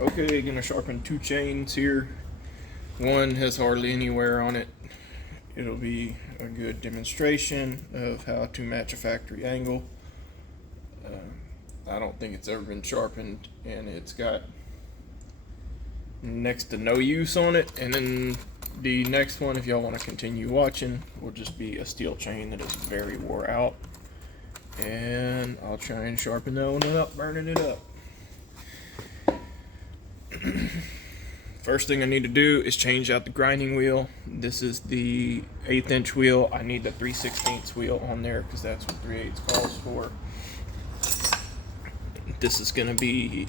Okay, gonna sharpen two chains here. One has hardly any wear on it. It'll be a good demonstration of how to match a factory angle. I don't think it's ever been sharpened, and it's got next to no use on it. And then the next one, if y'all want to continue watching, will just be a steel chain that is very wore out. And I'll try and sharpen that one up, burning it up. First thing I need to do is change out the grinding wheel. This is the 1/8 inch wheel. I need the 3/16 wheel on there because that's what 3/8 calls for. This is going to be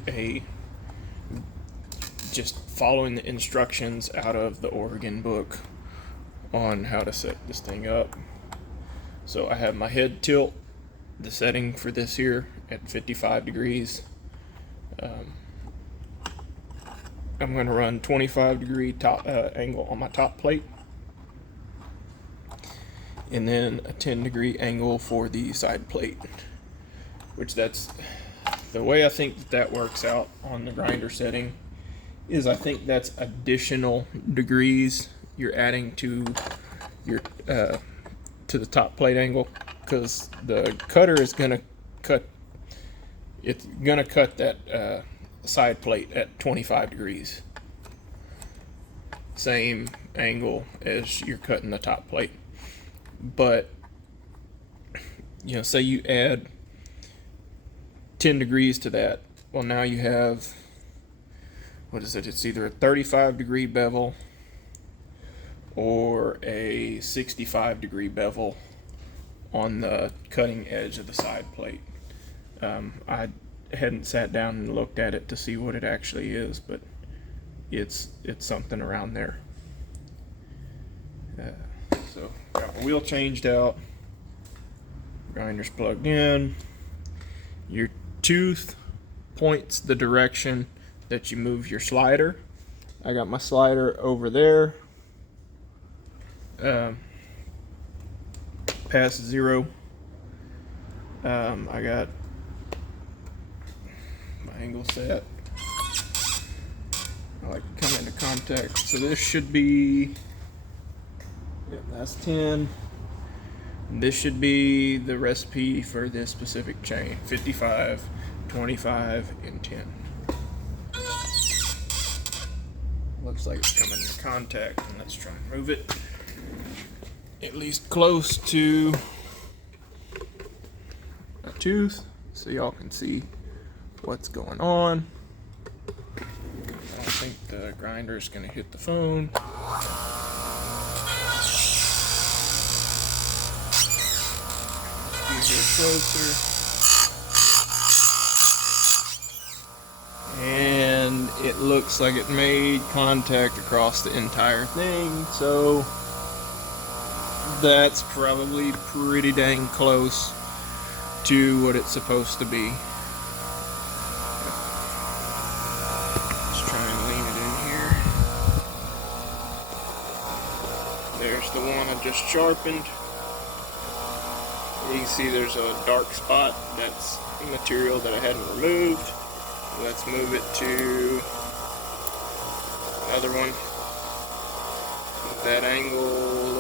just following the instructions out of the Oregon book on how to set this thing up. So I have my head tilt, the setting for this here at 55 degrees. I'm going to run 25-degree top angle on my top plate, and then a 10-degree angle for the side plate, which that's the way I think that works out on the grinder setting. Is I think that's additional degrees you're adding to your to the top plate angle, because the cutter is going to cut. It's going to cut that side plate at 25 degrees. Same angle as you're cutting the top plate. But, you know, say you add 10 degrees to that. Well, now you have, what is it? It's either a 35-degree bevel or a 65-degree bevel on the cutting edge of the side plate. I hadn't sat down and looked at it to see what it actually is, but it's something around there. So got my wheel changed out, grinder's plugged in. Your tooth points the direction that you move your slider. I got my slider over there, past 0. I got angle set. I like to come into contact. So this should be, yep, that's 10. This should be the recipe for this specific chain: 55, 25, and 10. Looks like it's coming into contact, and let's try and move it at least close to a tooth so y'all can see what's going on. I don't think the grinder is going to hit the phone. Get here closer. And it looks like it made contact across the entire thing, so that's probably pretty dang close to what it's supposed to be. There's the one I just sharpened. You can see there's a dark spot. That's material that I hadn't removed. Let's move it to another one. That angle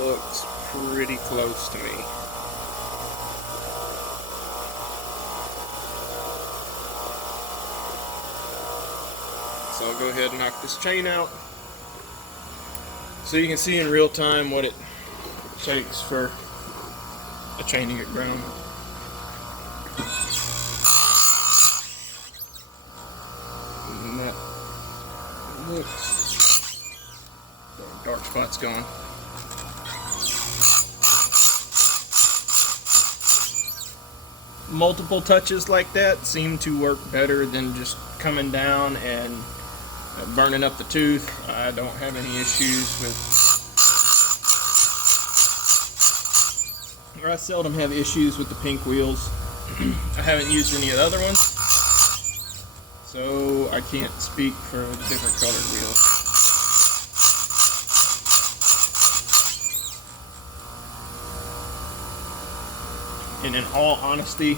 looks pretty close to me. So I'll go ahead and knock this chain out, so you can see in real time what it takes for a chain to get ground. And that looks, dark spot's gone. Multiple touches like that seem to work better than just coming down and burning up the tooth. I don't have any issues with, or I seldom have issues with the pink wheels. I haven't used any of the other ones, so I can't speak for the different colored wheels. And in all honesty,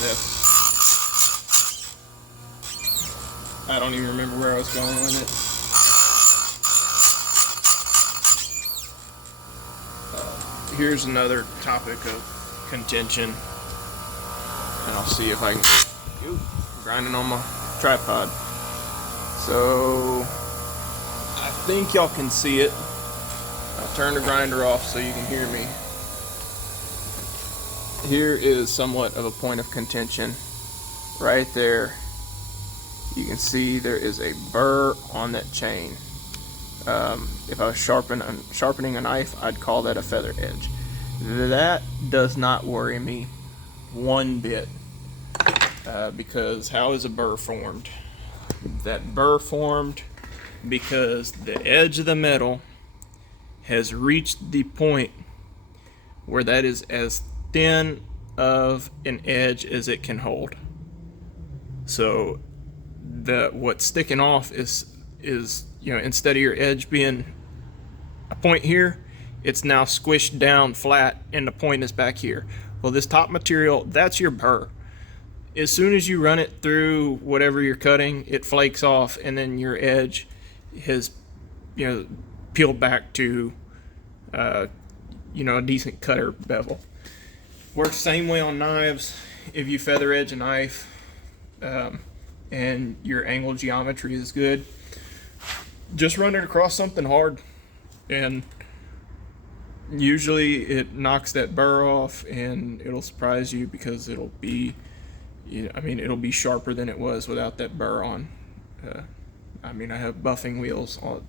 this I don't even remember where I was going with it. Here's another topic of contention, and I'll see if I can. Grinding on my tripod. So I think y'all can see it. I'll turn the grinder off so you can hear me. Here is somewhat of a point of contention. Right there, you can see there is a burr on that chain. If I was sharpening a knife, I'd call that a feather edge. That does not worry me one bit, because how is a burr formed? That burr formed because the edge of the metal has reached the point where that is as thin of an edge as it can hold. So what's sticking off is instead of your edge being a point here, it's now squished down flat and the point is back here. Well, this top material, that's your burr. As soon as you run it through whatever you're cutting, it flakes off, and then your edge has peeled back to a decent cutter bevel. Works the same way on knives. If you feather edge a knife and your angle geometry is good, just run it across something hard, and usually it knocks that burr off, and it'll surprise you because it'll be sharper than it was without that burr on. I have buffing wheels on.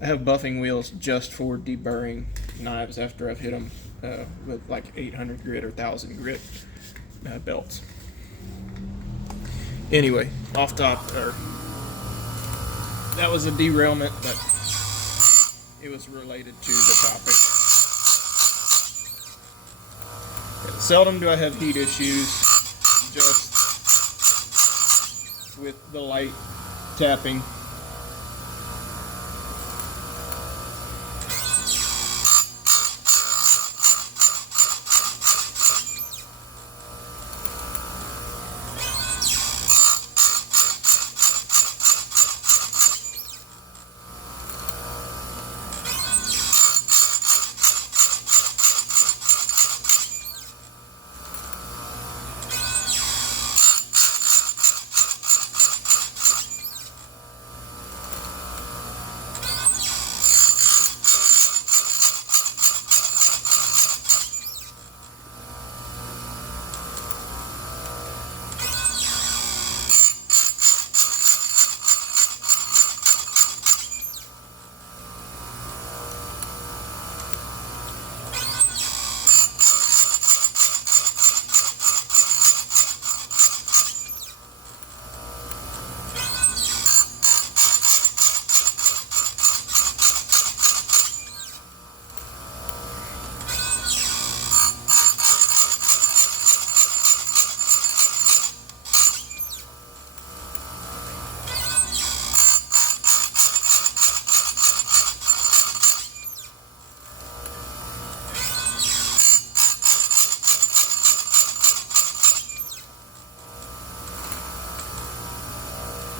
I have buffing wheels just for deburring knives after I've hit them with like 800 grit or 1000 grit belts. Anyway, that was a derailment, but it was related to the topic. Seldom do I have heat issues, just with the light tapping.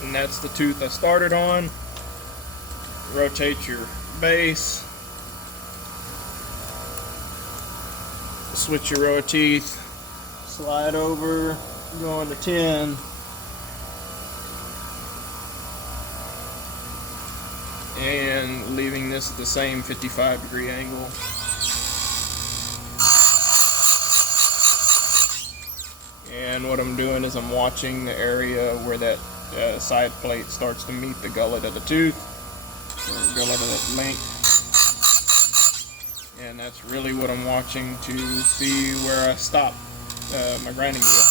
And that's the tooth I started on. Rotate your base. Switch your row of teeth. Slide over, go into 10. And leaving this at the same 55-degree angle. And what I'm doing is I'm watching the area where that side plate starts to meet the gullet of the tooth, or gullet of that link. And that's really what I'm watching to see where I stop my grinding wheel.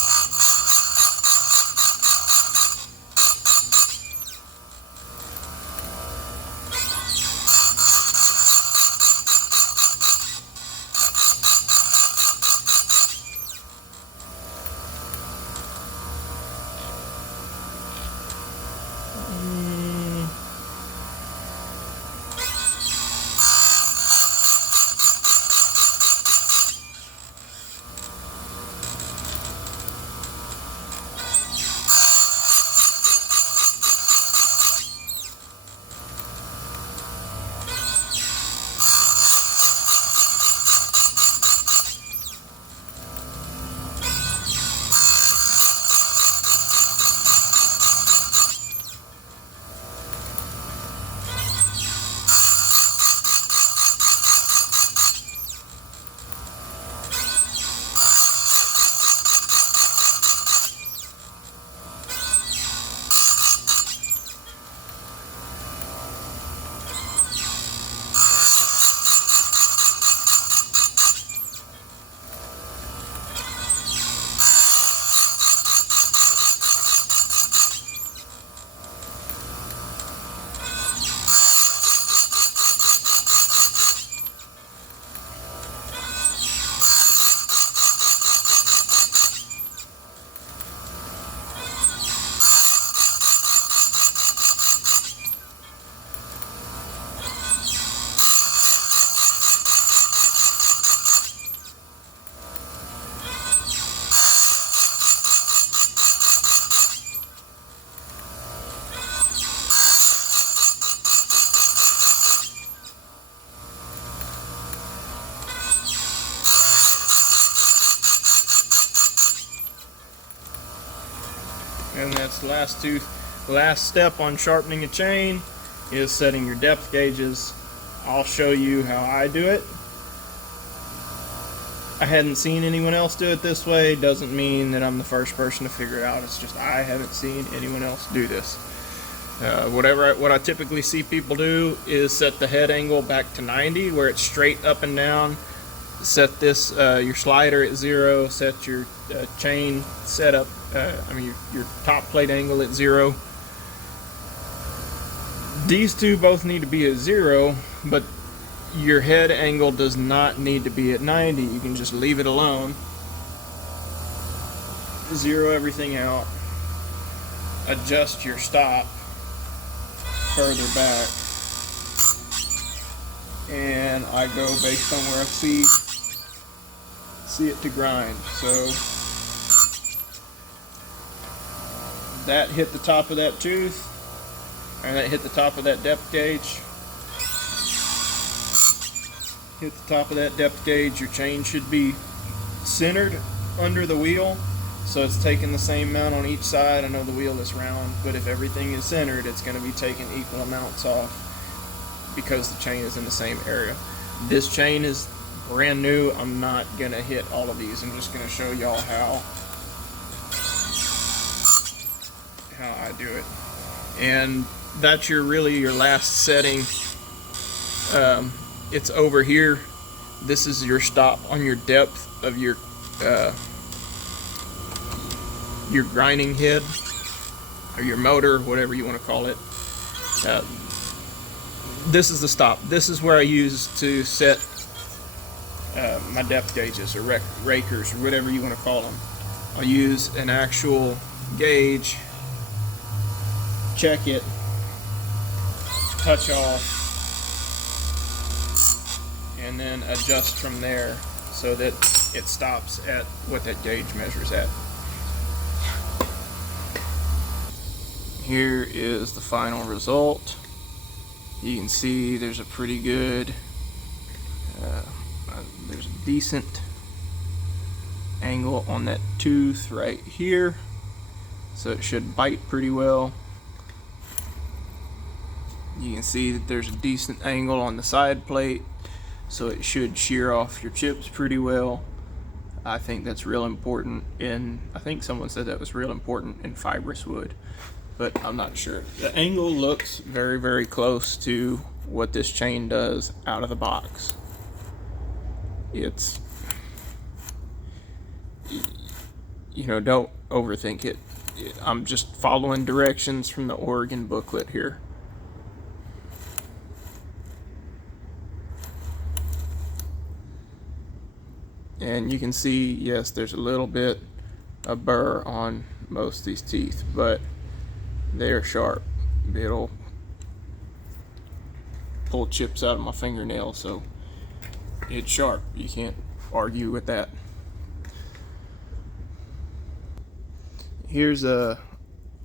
And that's the last tooth. The last step on sharpening a chain is setting your depth gauges. I'll show you how I do it. I hadn't seen anyone else do it this way. Doesn't mean that I'm the first person to figure it out. It's just I haven't seen anyone else do this. What I typically see people do is set the head angle back to 90, where it's straight up and down. Set this your slider at 0. Set your chain setup. Your top plate angle at 0. These two both need to be at 0, but your head angle does not need to be at 90. You can just leave it alone. Zero everything out. Adjust your stop further back. And I go based on where I see it to grind. So that hit the top of that tooth, and that hit the top of that depth gauge. Hit the top of that depth gauge. Your chain should be centered under the wheel, so it's taking the same amount on each side. I know the wheel is round, but if everything is centered, it's going to be taking equal amounts off because the chain is in the same area. This chain is brand new. I'm not going to hit all of these. I'm just going to show y'all how I do it. And that's really your last setting. It's over here. This is your stop on your depth of your grinding head or your motor, whatever you want to call it. This is the stop. This is where I use to set my depth gauges or rakers or whatever you want to call them. I'll use an actual gauge, check it, touch off, and then adjust from there so that it stops at what that gauge measures at. Here is the final result. You can see there's a pretty good, there's a decent angle on that tooth right here, so it should bite pretty well. You can see that there's a decent angle on the side plate, so it should shear off your chips pretty well. I think that's real important I think someone said that was real important in fibrous wood, but I'm not sure. The angle looks very, very close to what this chain does out of the box. It's, don't overthink it. I'm just following directions from the Oregon booklet here. And you can see, yes, there's a little bit of burr on most of these teeth, but they're sharp. It'll pull chips out of my fingernail, so it's sharp. You can't argue with that.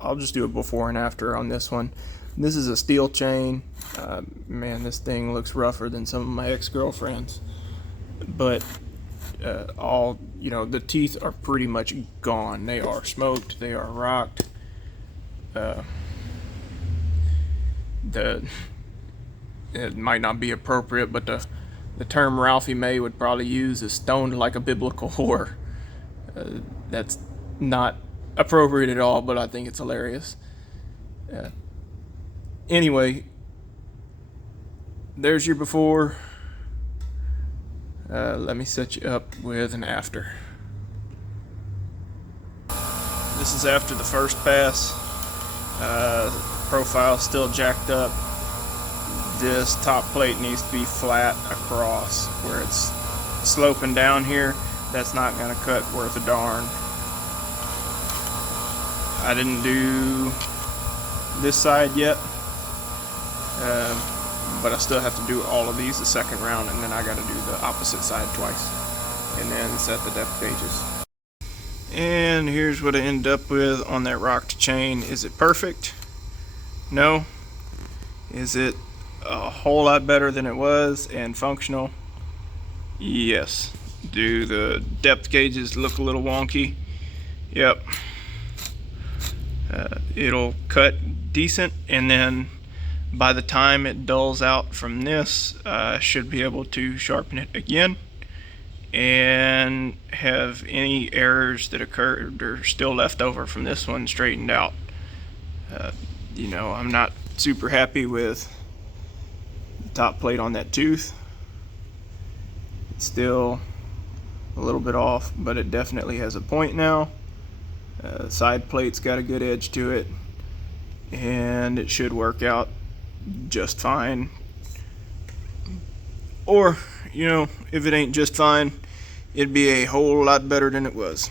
I'll just do a before and after on this one. This is a steel chain. Man, this thing looks rougher than some of my ex-girlfriends, but the teeth are pretty much gone. They are smoked, they are rocked. It might not be appropriate, but the term Ralphie May would probably use is stoned like a biblical whore. That's not appropriate at all, but I think it's hilarious. Anyway, there's your before. Let me set you up with an after. This is after the first pass. Profile still jacked up. This top plate needs to be flat across. Where it's sloping down here, that's not going to cut worth a darn. I didn't do this side yet, but I still have to do all of these the second round, and then I got to do the opposite side twice, and then set the depth gauges. And here's what I ended up with on that rocked chain. Is it perfect? No. Is it a whole lot better than it was and functional? Yes. Do the depth gauges look a little wonky? Yep. It'll cut decent, and then by the time it dulls out from this, I should be able to sharpen it again and have any errors that occurred or still left over from this one straightened out. You know, I'm not super happy with the top plate on that tooth. It's still a little bit off, but it definitely has a point now. Side plate's got a good edge to it, and it should work out just fine. Or, you know, if it ain't just fine, it'd be a whole lot better than it was.